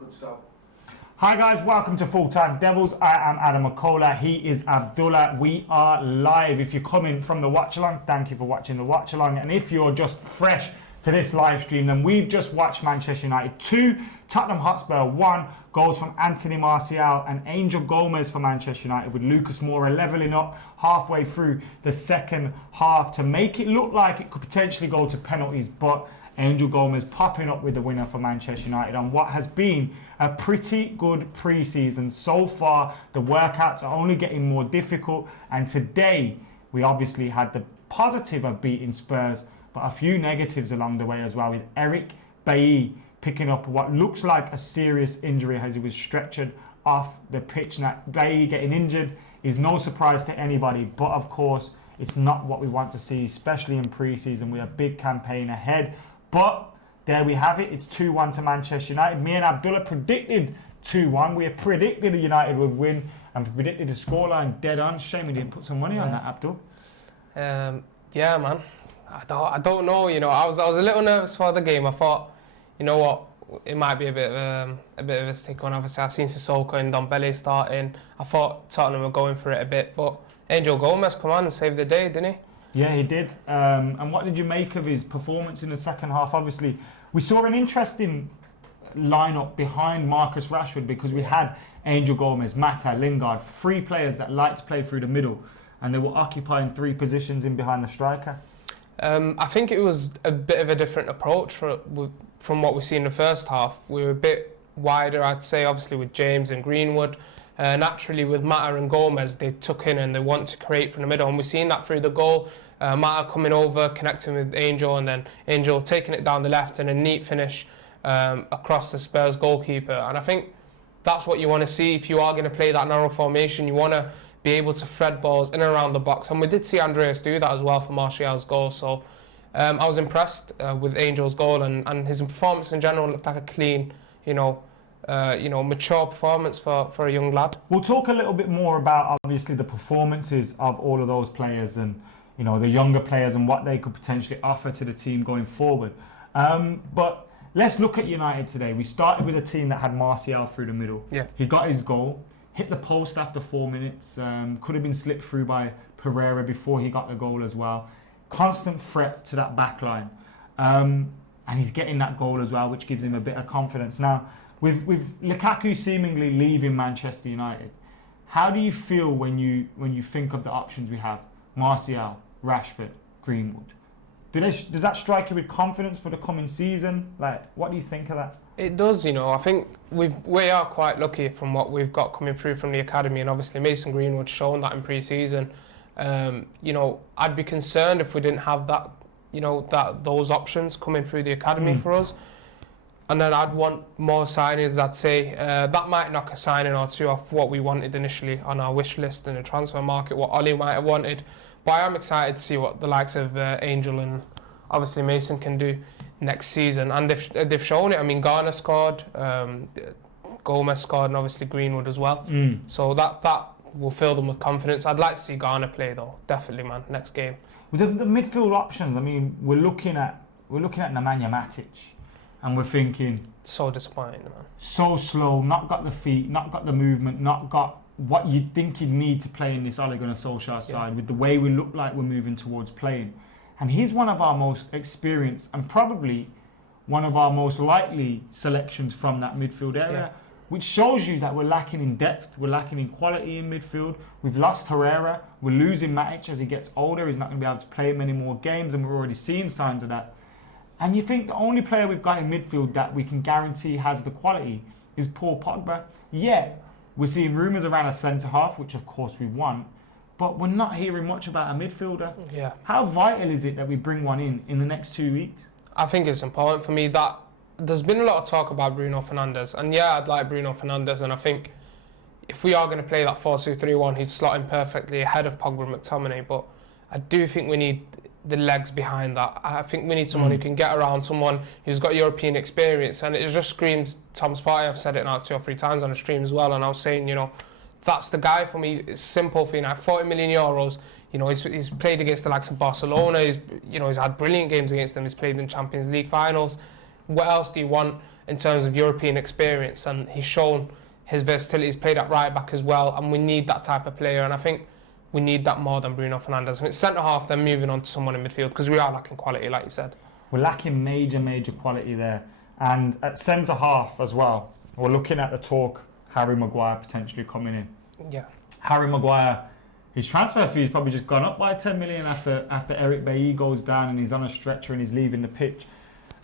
Good stuff. Hi guys, welcome to Full Time Devils. I am Adam Makola. He is Abdullah. We are live. If you're coming from the watch along, thank you for watching the watch along. And if you're just fresh to this live stream, then we've just watched Manchester United 2, Tottenham Hotspur 1. Goals from Anthony Marcia and Angel Gomes for Manchester United, with Lucas Moura levelling up halfway through the second half to make it look like it could potentially go to penalties, but Angel Gomes popping up with the winner for Manchester United on what has been a pretty good pre-season so far. The workouts are only getting more difficult, and today we obviously had the positive of beating Spurs, but a few negatives along the way as well, with Eric Bailly picking up what looks like a serious injury as he was stretchered off the pitch. Now, Bailly getting injured is no surprise to anybody, but of course it's not what we want to see, especially in pre-season with a big campaign ahead. But there we have it. It's 2-1 to Manchester United. Me and Abdullah predicted 2-1. We had predicted United would win and we predicted the scoreline dead on. Shame we didn't put some money on that, Abdul. Yeah, man. I don't know. You know, I was a little nervous for the game. I thought, you know what, it might be a bit of a stick one. Obviously, I've seen Sissoko and Ndombele starting. I thought Tottenham were going for it a bit, but Angel Gomes come on and saved the day, didn't he? Yeah, he did. And what did you make of his performance in the second half? Obviously, we saw an interesting lineup behind Marcus Rashford because we had Angel Gomes, Mata, Lingard, three players that like to play through the middle, and they were occupying three positions in behind the striker. I think it was a bit of a different approach from what we see in the first half. We were a bit wider, I'd say, obviously with James and Greenwood. Naturally, with Mata and Gomes, they took in and they want to create from the middle, and we've seen that through the goal. Mata coming over, connecting with Angel, and then Angel taking it down the left, and a neat finish across the Spurs goalkeeper. And I think that's what you want to see if you are going to play that narrow formation. You want to be able to thread balls in and around the box, and we did see Andreas do that as well for Martial's goal. So I was impressed with Angel's goal, and his performance in general looked like a clean, mature performance for a young lad. We'll talk a little bit more about obviously the performances of all of those players and the younger players and what they could potentially offer to the team going forward. But let's look at United today. We started with a team that had Martial through the middle. Yeah. He got his goal, hit the post after 4 minutes, could have been slipped through by Pereira before he got the goal as well. Constant threat to that back line. And he's getting that goal as well, which gives him a bit of confidence. Now, with Lukaku seemingly leaving Manchester United, how do you feel when you think of the options we have? Martial, Rashford, Greenwood. Does that strike you with confidence for the coming season? Like, what do you think of that? It does, I think we are quite lucky from what we've got coming through from the academy, and obviously Mason Greenwood's shown that in pre-season. I'd be concerned if we didn't have that, those options coming through the academy for us. And then I'd want more signings, I'd say. That might knock a signing or two off what we wanted initially on our wish list in the transfer market, what Ollie might have wanted. But I am excited to see what the likes of Angel and obviously Mason can do next season. And they've shown it. I mean, Garner scored, Gomes scored, and obviously Greenwood as well. So that will fill them with confidence. I'd like to see Garner play though, definitely, man, next game. With the midfield options, I mean, we're looking at Nemanja Matic. And we're thinking... So disappointing, man. So slow, not got the feet, not got the movement, not got what you'd think you'd need to play in this Ole Gunnar Solskjaer side with the way we look like we're moving towards playing. And he's one of our most experienced and probably one of our most likely selections from that midfield area, which shows you that we're lacking in depth, we're lacking in quality in midfield. We've lost Herrera, we're losing Matic as he gets older. He's not going to be able to play many more games, and we're already seeing signs of that. And you think the only player we've got in midfield that we can guarantee has the quality is Paul Pogba. Yet, we're seeing rumours around a centre-half, which of course we want, but we're not hearing much about a midfielder. Yeah. How vital is it that we bring one in the next 2 weeks? I think it's important for me that there's been a lot of talk about Bruno Fernandez. And yeah, I'd like Bruno Fernandez, and I think if we are going to play that 4-2-3-1, he'd slot in perfectly ahead of Pogba and McTominay. But I do think we need the legs behind that. I think we need someone who can get around, someone who's got European experience, and it just screams Tom Sparty. I've said it now 2 or 3 times on the stream as well, and I was saying, that's the guy for me. It's simple for United. 40 million euros. He's played against the likes of Barcelona. He's had brilliant games against them. He's played in Champions League finals. What else do you want in terms of European experience, and he's shown his versatility. He's played at right back as well, and we need that type of player, and I think we need that more than Bruno Fernandez. I mean, centre half, then moving on to someone in midfield, because we are lacking quality, like you said. We're lacking major quality there. And at centre half as well, we're looking at the talk, Harry Maguire potentially coming in. Yeah. Harry Maguire, his transfer fee has probably just gone up by 10 million after Eric Bailly goes down and he's on a stretcher and he's leaving the pitch.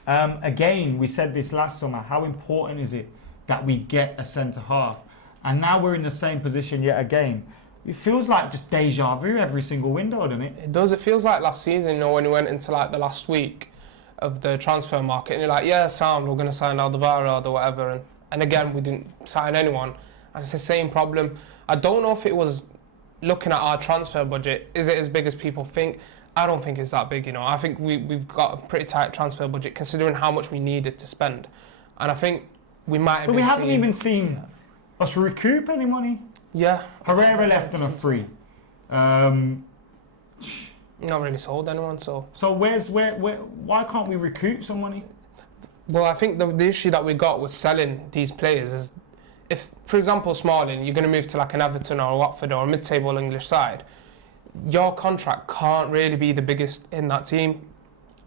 Again, we said this last summer, how important is it that we get a centre half? And now we're in the same position yet again. It feels like just deja vu every single window, doesn't it? It does. It feels like last season, you know, when we went into like the last week of the transfer market, and you're like, yeah, sound, we're going to sign Alderweireld or whatever, and again, we didn't sign anyone, and it's the same problem. I don't know if it was looking at our transfer budget, is it as big as people think? I don't think it's that big, you know. I think we've got a pretty tight transfer budget considering how much we needed to spend, and I think we might have. But we haven't even seen us recoup any money. Yeah. Herrera left on a free. Not really sold anyone, so. So why can't we recoup some money? Well, I think the issue that we got with selling these players is, if, for example, Smalling, you're going to move to like an Everton or a Watford or a mid-table English side, your contract can't really be the biggest in that team.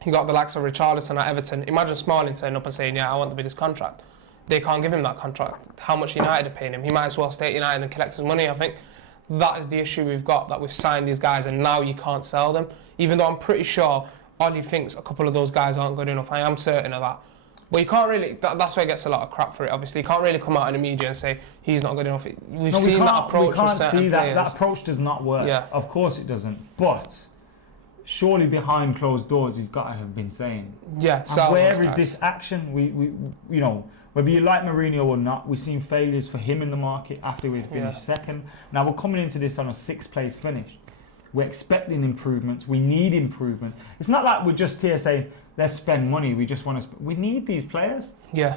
You got the likes of Richarlison at Everton. Imagine Smalling turning up and saying, yeah, I want the biggest contract. They can't give him that contract. How much United are paying him? He might as well stay at United and collect his money. I think that is the issue we've got, that we've signed these guys and now you can't sell them. Even though I'm pretty sure Ollie thinks a couple of those guys aren't good enough. I am certain of that. But you can't really, that's why he gets a lot of crap for it, obviously. You can't really come out in the media and say he's not good enough. We've seen that approach with certain players. That approach does not work. Yeah. Of course it doesn't. But surely behind closed doors he's got to have been saying. Yeah. And where is this action? We you know, whether you like Mourinho or not, we've seen failures for him in the market after we'd finished second. Now we're coming into this on a 6th place finish. We're expecting improvements. We need improvement. It's not like we're just here saying, let's spend money. We just want to. We need these players. Yeah,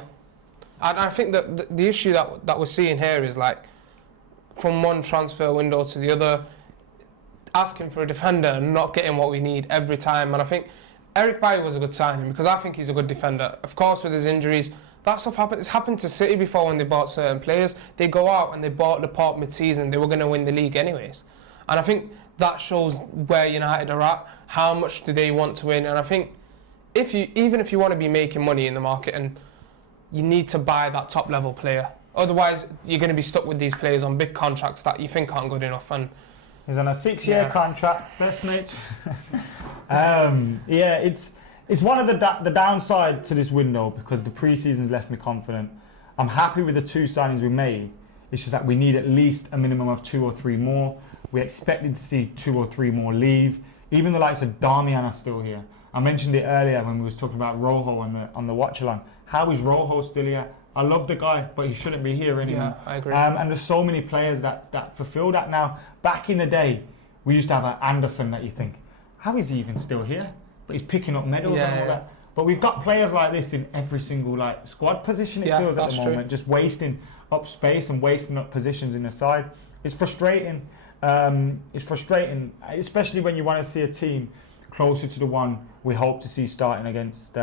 and I think that the issue that we're seeing here is like, from one transfer window to the other, asking for a defender and not getting what we need every time. And I think Eric Bailly was a good signing because I think he's a good defender. Of course, with his injuries, that stuff happened. It's happened to City before when they bought certain players. They go out and they bought Laporte mid-season. They were going to win the league anyways. And I think that shows where United are at. How much do they want to win? And I think even if you want to be making money in the market, and you need to buy that top level player. Otherwise, you're going to be stuck with these players on big contracts that you think aren't good enough. And he's on a 6-year contract, best mate. It's one of the downside to this window because the pre-season's left me confident. I'm happy with the 2 signings we made. It's just that we need at least a minimum of 2 or 3 more. We expected to see 2 or 3 more leave. Even the likes of Darmian are still here. I mentioned it earlier when we was talking about Rojo on the watch along. How is Rojo still here? I love the guy, but he shouldn't be here anymore. Yeah, I agree. And there's so many players that fulfill that now. Back in the day, we used to have an Anderson that you think, how is he even still here? But he's picking up medals and all that. But we've got players like this in every single squad position. It feels at the moment, just wasting up space and wasting up positions in the side. It's frustrating. It's frustrating, especially when you want to see a team closer to the one we hope to see starting against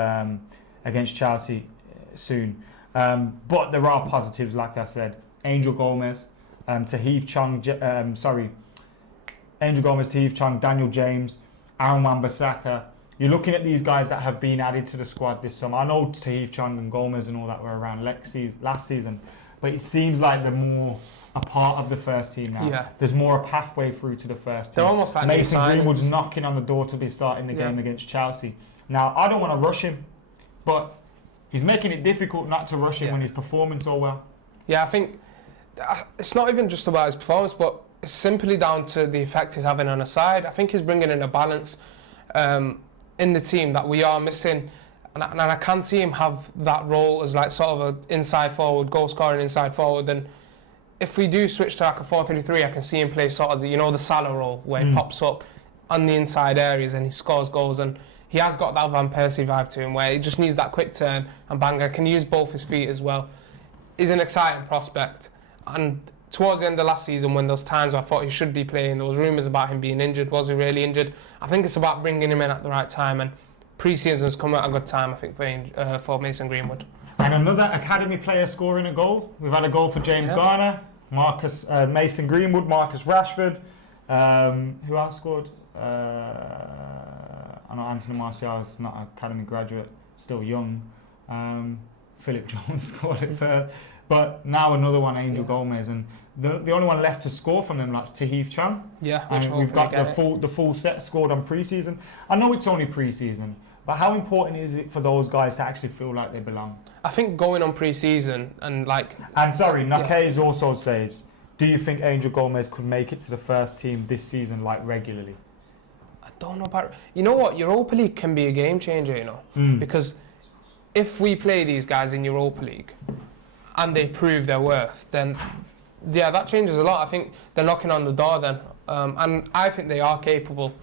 Chelsea soon. But there are positives, like I said. Angel Gomes, Tahith Chong, Angel Gomes, Tahith Chong, Daniel James, Aaron Wan-Bissaka. You're looking at these guys that have been added to the squad this summer. I know Tahith Chong and Gomes and all that were around last season, but it seems like they're more a part of the first team now. Yeah. There's more a pathway through to the first team. They're almost like Mason Greenwood's knocking on the door to be starting the game against Chelsea. Now, I don't want to rush him, but he's making it difficult not to rush him when he's performing so well. Yeah, I think it's not even just about his performance, but it's simply down to the effect he's having on a side. I think he's bringing in a balance in the team that we are missing. And I can see him have that role as like sort of an inside forward, goal scoring inside forward. And if we do switch to like a 4-3-3, I can see him play sort of the Salah role where he pops up on the inside areas and he scores goals. And he has got that Van Persie vibe to him where he just needs that quick turn and banger. Can use both his feet as well. He's an exciting prospect. And towards the end of last season, when those times where I thought he should be playing, there was rumours about him being injured. Was he really injured? I think it's about bringing him in at the right time. And pre-season's come at a good time, I think, for Mason Greenwood. And another academy player scoring a goal. We've had a goal for James Garner, Mason Greenwood, Marcus Rashford. Who else scored? I know Anthony Marcia is not an academy graduate, still young. Philip Jones scored it first. But now another one, Angel Gomes. And the only one left to score from them, that's Tahith Cham. Yeah, which and we've got the full set scored on pre-season. I know it's only pre-season, but how important is it for those guys to actually feel like they belong? I think going on pre-season and like... And sorry, Nakez also says, do you think Angel Gomes could make it to the first team this season, like regularly? I don't know about... You know what? Europa League can be a game changer, you know? Because if we play these guys in Europa League and they prove their worth, then yeah, that changes a lot. I think they're knocking on the door then. And I think they are capable,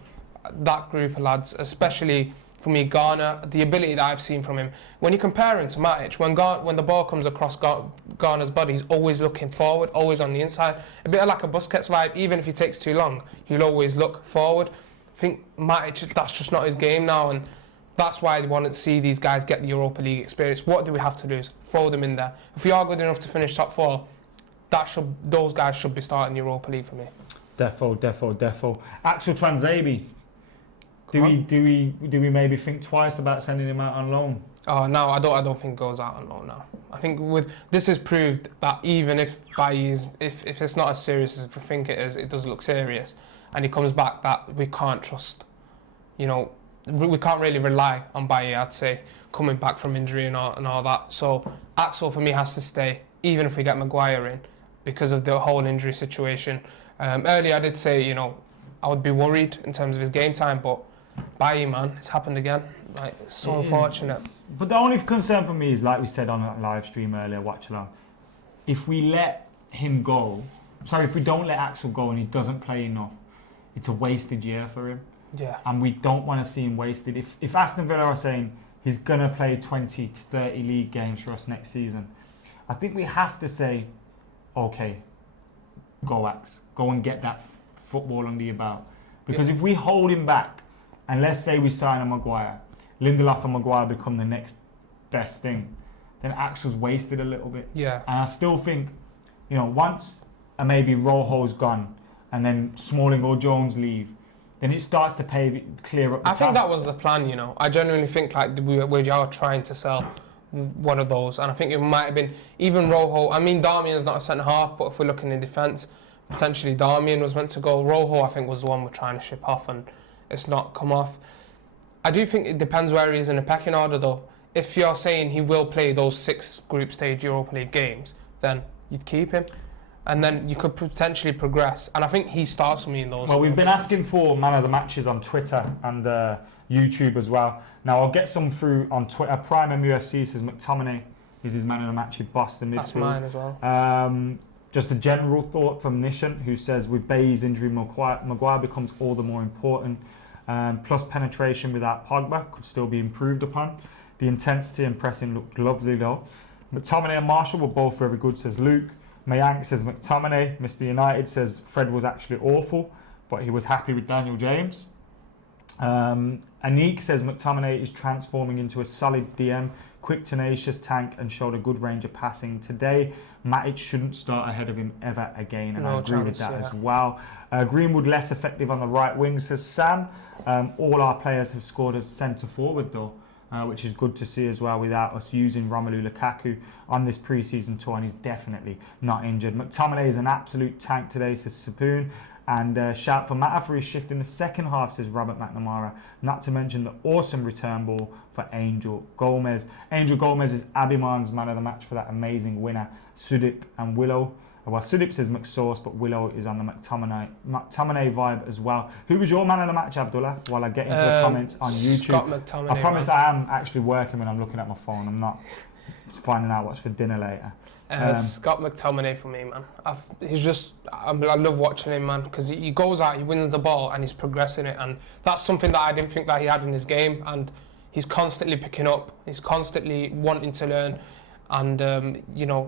that group of lads, especially... For me, Garner, the ability that I've seen from him, when you compare him to Matic, when the ball comes across Garner's body, he's always looking forward, always on the inside. A bit like a Busquets vibe, even if he takes too long, he'll always look forward. I think Matic, that's just not his game now, and that's why I want to see these guys get the Europa League experience. What do we have to do is throw them in there. If we are good enough to finish top four, those guys should be starting Europa League for me. Defo. Axel Twanzebe. Do we maybe think twice about sending him out on loan? Oh no, I don't think it goes out on loan now. I think this has proved that even if if it's not as serious as we think it is, it does look serious, and he comes back, that we can't trust. You know, we can't really rely on Bailly, I'd say, coming back from injury and all that. So Axel for me has to stay, even if we get Maguire in, because of the whole injury situation. Earlier I did say, you know, I would be worried in terms of his game time, but Bailly, man, it's happened again. Like, it's so unfortunate. But the only concern for me is, like we said on a live stream earlier, watch along. If we let him go, if we don't let Axel go and he doesn't play enough, it's a wasted year for him. Yeah. And we don't want to see him wasted. If Aston Villa are saying he's going to play 20 to 30 league games for us next season, I think we have to say, okay, go Ax, go and get that football under your belt. Because if we hold him back, and let's say we sign a Maguire, Lindelof and Maguire become the next best thing, then Axel's wasted a little bit. Yeah. And I still think, you know, once maybe Rojo's gone, and then Smalling or Jones leave, then it starts to clear up the I think that was the plan, you know. I genuinely think like we are trying to sell one of those, and I think it might have been even Rojo. I mean, Darmian's not a centre half, but if we're looking in defence, potentially Darmian was meant to go. Rojo, I think, was the one we're trying to ship off, and it's not come off. I do think it depends where he is in the pecking order, though. If you're saying he will play those 6 group stage Europa League games, then you'd keep him, and then you could potentially progress. And I think he starts for me in those. Well, we've been asking for man of the matches on Twitter and YouTube as well. Now I'll get some through on Twitter. Prime MUFC says McTominay is his man of the match with Boston midfield. That's mine as well. Just a general thought from Nishan, who says with Bailly's injury, Maguire becomes all the more important. Plus penetration without Pogba could still be improved upon. The intensity and pressing looked lovely though. McTominay and Marshall were both very good, says Luke. Mayank says McTominay. Mr. United says Fred was actually awful, but he was happy with Daniel James. Anik says McTominay is transforming into a solid DM, quick, tenacious tank, and showed a good range of passing today. Matic shouldn't start ahead of him ever again, and I agree with that as well. Greenwood less effective on the right wing, says Sam. All our players have scored as centre forward though, which is good to see as well, without us using Romelu Lukaku on this pre-season tour, and he's definitely not injured. McTominay is an absolute tank today, says Sapoon. And shout for Mata for his shift in the second half, says Robert McNamara. Not to mention the awesome return ball for Angel Gomes. Angel Gomes is Abiman's man of the match for that amazing winner, Sudip and Willow. Well, Sudip says McSauce, but Willow is on the McTominay vibe as well. Who was your man of the match, Abdullah? While I get into the comments on YouTube. Scott McTominay. I promise I am actually working when I'm looking at my phone. I'm not finding out what's for dinner later. Scott McTominay for me, man. I love watching him, man, because he goes out, he wins the ball, and he's progressing it, and that's something that I didn't think that he had in his game, and he's constantly picking up, he's constantly wanting to learn, and you know,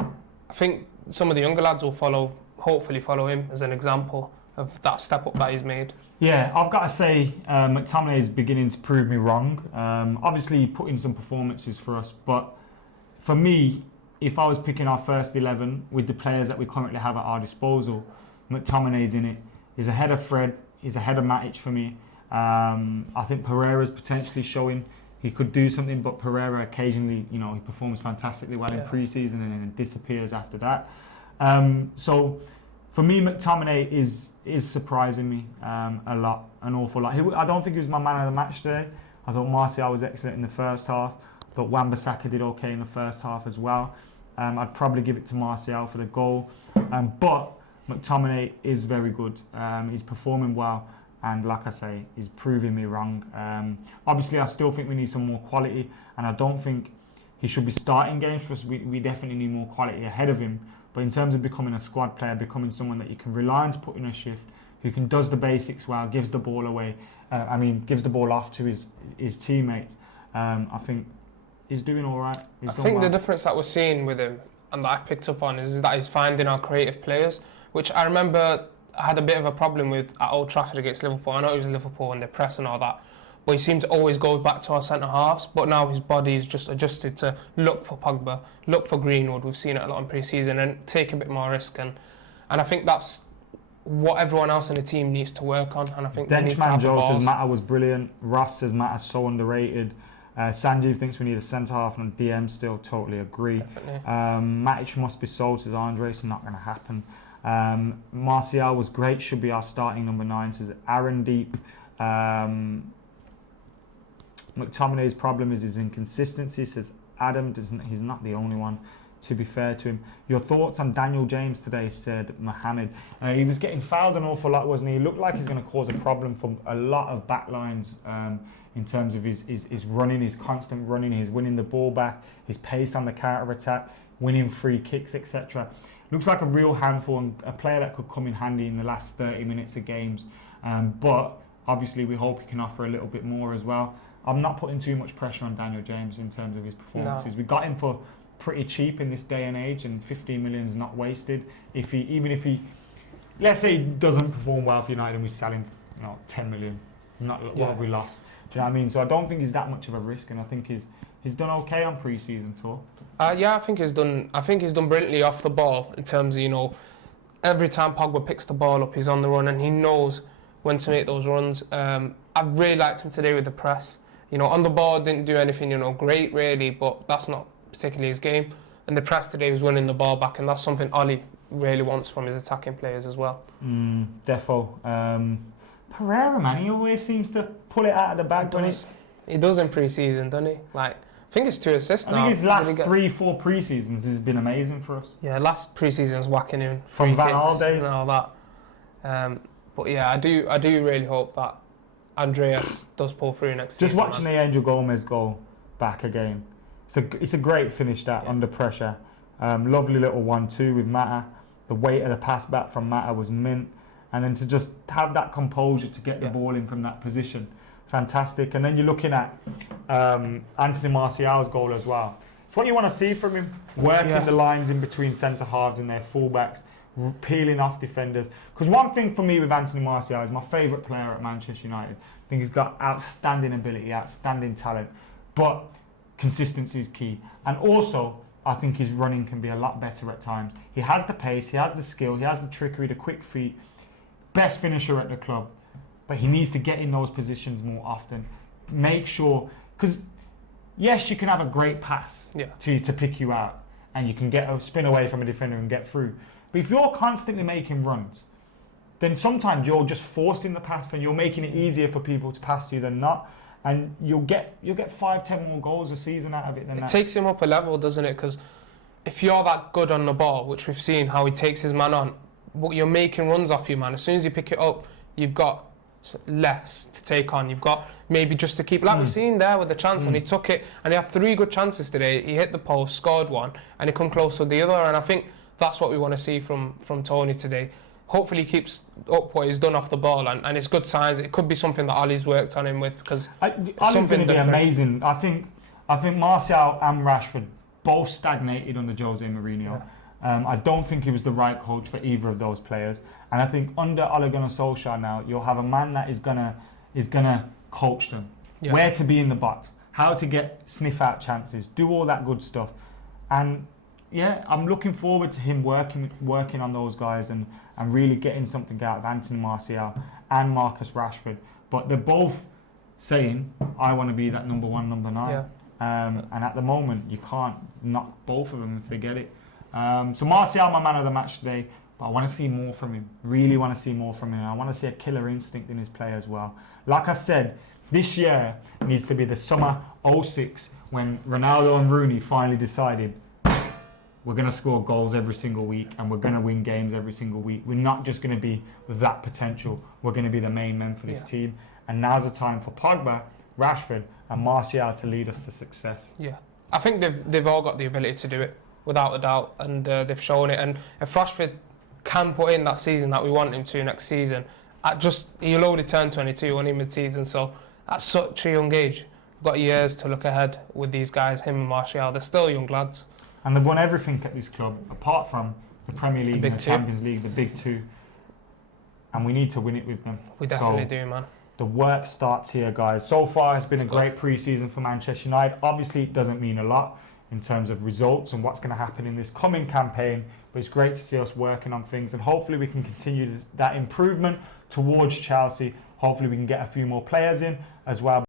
I think some of the younger lads will hopefully follow him as an example of that step up that he's made. Yeah, I've got to say, McTominay is beginning to prove me wrong. Obviously, he put in some performances for us, but for me, if I was picking our first 11 with the players that we currently have at our disposal, McTominay's in it. He's ahead of Fred. He's ahead of Matic for me. I think Pereira's potentially showing he could do something, but Pereira occasionally, he performs fantastically well in pre-season and then disappears after that. So for me, McTominay is surprising me a lot, an awful lot. I don't think he was my man of the match today. I thought Marcia was excellent in the first half. I thought Wan-Bissaka did okay in the first half as well. I'd probably give it to Martial for the goal. But McTominay is very good. He's performing well. And like I say, he's proving me wrong. Obviously, I still think we need some more quality. And I don't think he should be starting games for us. We definitely need more quality ahead of him. But in terms of becoming a squad player, becoming someone that you can rely on to put in a shift, who does the basics well, gives the ball away, gives the ball off to his teammates, I think he's doing all right. I think the difference that we're seeing with him and that I've picked up on is that he's finding our creative players, which I remember I had a bit of a problem with at Old Trafford against Liverpool. I know it was Liverpool and they press and all that, but he seems to always go back to our centre-halves. But now his body's just adjusted to look for Pogba, look for Greenwood. We've seen it a lot in pre-season and take a bit more risk. And I think that's what everyone else in the team needs to work on. And I think Denchman Joe says Mata was brilliant. Ross says Mata's so underrated. Sanjeev thinks we need a centre-half and DM still totally agree. Matic must be sold, says Andre, so not going to happen. Martial was great, should be our starting number 9, says Aaron Deep. McTominay's problem is his inconsistency, says Adam. He's not the only one, to be fair to him. Your thoughts on Daniel James today, said Mohammed. He was getting fouled an awful lot, wasn't he? He looked like he's going to cause a problem for a lot of backlines in terms of his running, his constant running, his winning the ball back, his pace on the counter-attack, winning free kicks, etc. Looks like a real handful and a player that could come in handy in the last 30 minutes of games. But obviously we hope he can offer a little bit more as well. I'm not putting too much pressure on Daniel James in terms of his performances. No. We got him for pretty cheap in this day and age, and 15 million is not wasted. Even if he, let's say he doesn't perform well for United and we sell him, 10 million, what have we lost? Do you know what I mean? So I don't think he's that much of a risk, and I think he's done okay on pre-season tour. I think he's done brilliantly off the ball in terms of, every time Pogba picks the ball up, he's on the run and he knows when to make those runs. I really liked him today with the press. On the ball didn't do anything, great really, but that's not particularly his game. And the press today was winning the ball back, and that's something Ollie really wants from his attacking players as well. Defo. Pereira, man, he always seems to pull it out of the bag. He does in pre-season, doesn't he? I think it's 2 assists now. I think his last 3-4 pre-seasons has been amazing for us. Yeah, last pre-season was whacking in from Van Gaal days and all that. But yeah, I do really hope that Andreas does pull through next season. Just watching the Angel Gomes goal back again. It's a great finish under pressure. Lovely little 1-2 with Mata. The weight of the pass back from Mata was mint. And then to just have that composure to get the ball in from that position. Fantastic. And then you're looking at Anthony Martial's goal as well. It's what you want to see from him. Working the lines in between centre-halves and their full-backs. Peeling off defenders. Because one thing for me with Anthony Martial is my favourite player at Manchester United. I think he's got outstanding ability, outstanding talent. But consistency is key. And also, I think his running can be a lot better at times. He has the pace, he has the skill, he has the trickery, the quick feet. Best finisher at the club. But he needs to get in those positions more often. Make sure, because yes, you can have a great pass to pick you out, and you can get a spin away from a defender and get through. But if you're constantly making runs, then sometimes you're just forcing the pass and you're making it easier for people to pass you than not. And you'll get 5-10 more goals a season out of it than that. It takes him up a level, doesn't it? Because if you're that good on the ball, which we've seen how he takes his man on, but you're making runs off you, man. As soon as you pick it up, you've got less to take on. You've got maybe just to keep, like we've seen there with the chance, and he took it, and he had 3 good chances today. He hit the post, scored one, and he come close with the other. And I think that's what we want to see from Tony today. Hopefully he keeps up what he's done off the ball, and it's good signs. It could be something that Ollie's worked on him with, because Ollie's going to be amazing. I think Martial and Rashford both stagnated under Jose Mourinho. I don't think he was the right coach for either of those players. And I think under Ole Gunnar Solskjaer now, you'll have a man that is gonna coach them. Where to be in the box, how to sniff out chances, do all that good stuff. And yeah, I'm looking forward to him working on those guys and really getting something out of Anthony Martial and Marcus Rashford. But they're both saying, I want to be that number 1, number 9. Yeah. And at the moment, you can't knock both of them if they get it. So Martial, my man of the match today, but I want to see more from him. Really want to see more from him. I want to see a killer instinct in his play as well. Like I said, this year needs to be the summer 06 when Ronaldo and Rooney finally decided we're going to score goals every single week and we're going to win games every single week. We're not just going to be that potential. We're going to be the main men for this team. And now's the time for Pogba, Rashford and Martial to lead us to success. Yeah, I think they've all got the ability to do it, without a doubt, and they've shown it. And if Rashford can put in that season that we want him to next season, he'll already turn 22 on mid-season, so at such a young age, we've got years to look ahead with these guys, him and Martial. They're still young lads. And they've won everything at this club, apart from the Premier League and the Champions League, the big two. And we need to win it with them. We definitely do, man. The work starts here, guys. So far, it's been a great pre-season for Manchester United. Obviously, it doesn't mean a lot in terms of results and what's going to happen in this coming campaign, but it's great to see us working on things, and hopefully we can continue that improvement towards Chelsea. Hopefully we can get a few more players in as well.